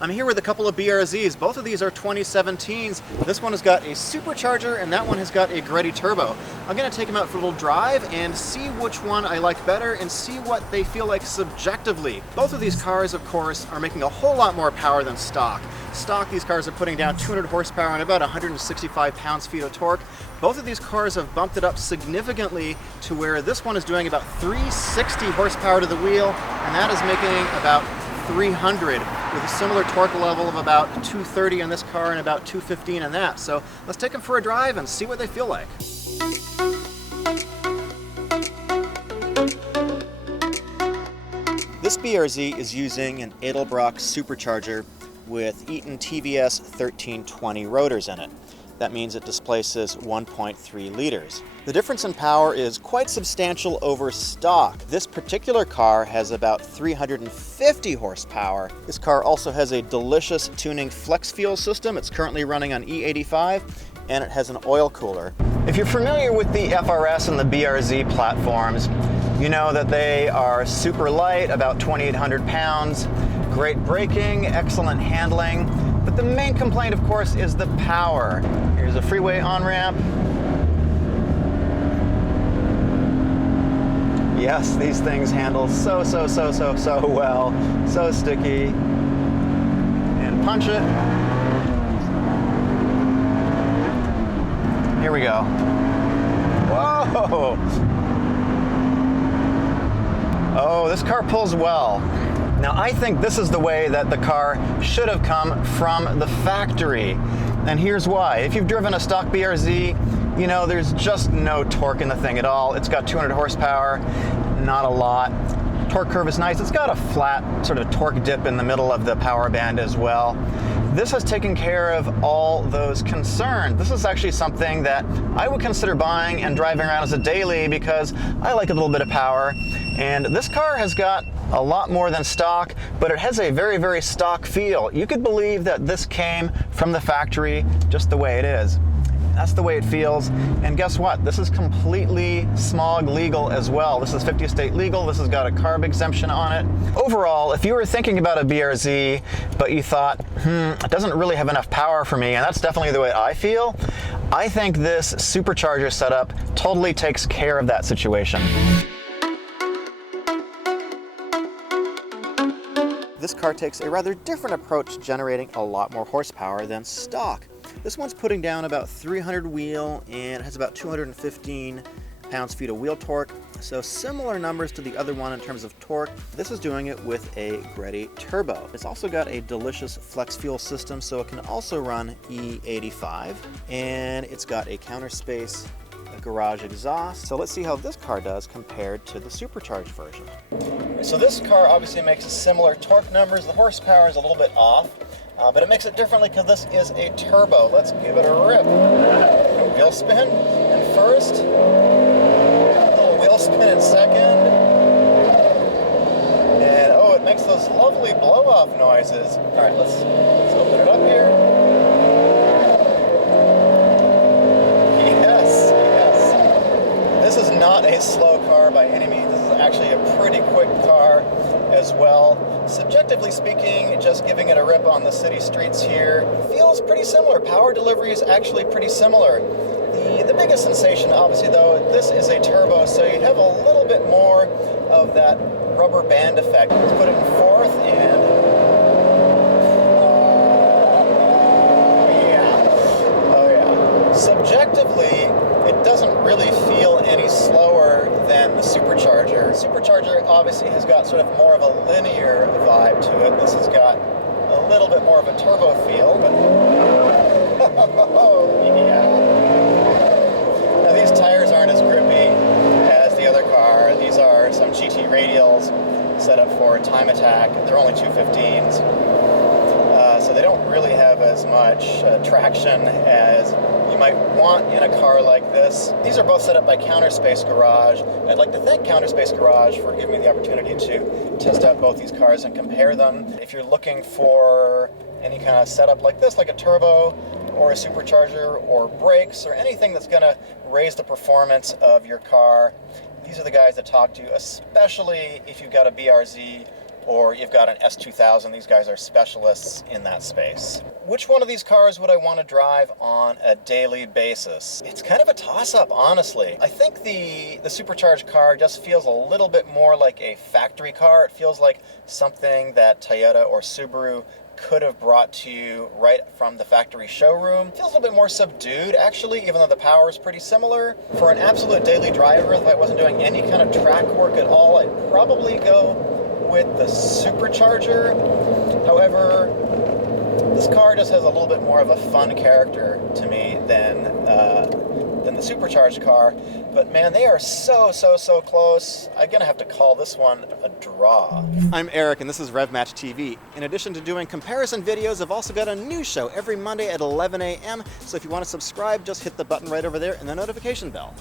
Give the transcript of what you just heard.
I'm here with a couple of BRZs. Both of these are 2017s. This one has got a supercharger and that one has got a GReddy Turbo. I'm going to take them out for a little drive and see which one I like better and see what they feel like subjectively. Both of these cars, of course, are making a whole lot more power than stock. Stock, these cars are putting down 200 horsepower and about 165 pounds-feet of torque. Both of these cars have bumped it up significantly to where this one is doing about 360 horsepower to the wheel, and that is making about 300 with a similar torque level of about 230 on this car and about 215 on that. So let's take them for a drive and see what they feel like. This BRZ is using an Edelbrock supercharger with Eaton TWS 1320 rotors in it. That means it displaces 1.3 liters. The difference in power is quite substantial over stock. This particular car has about 350 horsepower. This car also has a delicious tuning flex fuel system. It's currently running on E85, and it has an oil cooler. If you're familiar with the FRS and the BRZ platforms, you know that they are super light, about 2,800 pounds, great braking, excellent handling. But the main complaint, of course, is the power. Here's a freeway on-ramp. Yes, these things handle so well. So sticky. And punch it. Here we go. Whoa! Oh, this car pulls well. Now, I think this is the way that the car should have come from the factory. And here's why. If you've driven a stock BRZ, you know there's just no torque in the thing at all. It's got 200 horsepower, not a lot. Torque curve is nice. It's got a flat sort of torque dip in the middle of the power band as well. This has taken care of all those concerns. This is actually something that I would consider buying and driving around as a daily because I like a little bit of power. And this car has got a lot more than stock, but it has a very stock feel. You could believe that this came from the factory just the way it is. That's the way it feels. And guess what? This is completely smog legal as well. This is 50 state legal. This has got a carb exemption on it. Overall, if you were thinking about a BRZ, but you thought, it doesn't really have enough power for me, and that's definitely the way I feel, I think this supercharger setup totally takes care of that situation. This car takes a rather different approach to generating a lot more horsepower than stock. This one's putting down about 300 wheel and it has about 215 pounds-feet of wheel torque. So similar numbers to the other one in terms of torque. This is doing it with a GReddy Turbo. It's also got a delicious flex fuel system, so it can also run E85. And it's got a Counterspace Garage exhaust. So let's see how this car does compared to the supercharged version. So this car obviously makes similar torque numbers. The horsepower is a little bit off, but it makes it differently because this is a turbo. Let's give it a rip. A wheel spin in first, a little wheel spin in second, and oh, it makes those lovely blow-off noises. All right, let's open it up here. This is not a slow car by any means. This is actually a pretty quick car as well. Subjectively speaking, just giving it a rip on the city streets here feels pretty similar. Power delivery is actually pretty similar. The biggest sensation, obviously, though, this is a turbo, so you have a little bit more of that rubber band effect. Let's put it in fourth and subjectively, it doesn't really feel any slower than the supercharger. The supercharger obviously has got sort of more of a linear vibe to it. This has got a little bit more of a turbo feel, but yeah. Now these tires aren't as grippy as the other car. These are some GT radials set up for time attack. They're only 215s. So they don't really have as much traction as you might want in a car like this. These are both set up by Counterspace Garage. I'd like to thank Counterspace Garage for giving me the opportunity to test out both these cars and compare them. If you're looking for any kind of setup like this, like a turbo or a supercharger or brakes or anything that's going to raise the performance of your car, these are the guys to talk to, especially if you've got a BRZ or you've got an S2000. These guys are specialists in that space. Which one of these cars would I want to drive on a daily basis? It's kind of a toss-up, honestly. I think the supercharged car just feels a little bit more like a factory car. It feels like something that Toyota or Subaru could have brought to you right from the factory showroom. It feels a little bit more subdued, actually, even though the power is pretty similar. For an absolute daily driver, if I wasn't doing any kind of track work at all, I'd probably go with the supercharger. However, this car just has a little bit more of a fun character to me than the supercharged car. But man, they are so close. I'm gonna have to call this one a draw. I'm Eric, and this is RevMatchTV. In addition to doing comparison videos, I've also got a new show every Monday at 11 a.m. So if you want to subscribe, just hit the button right over there and the notification bell.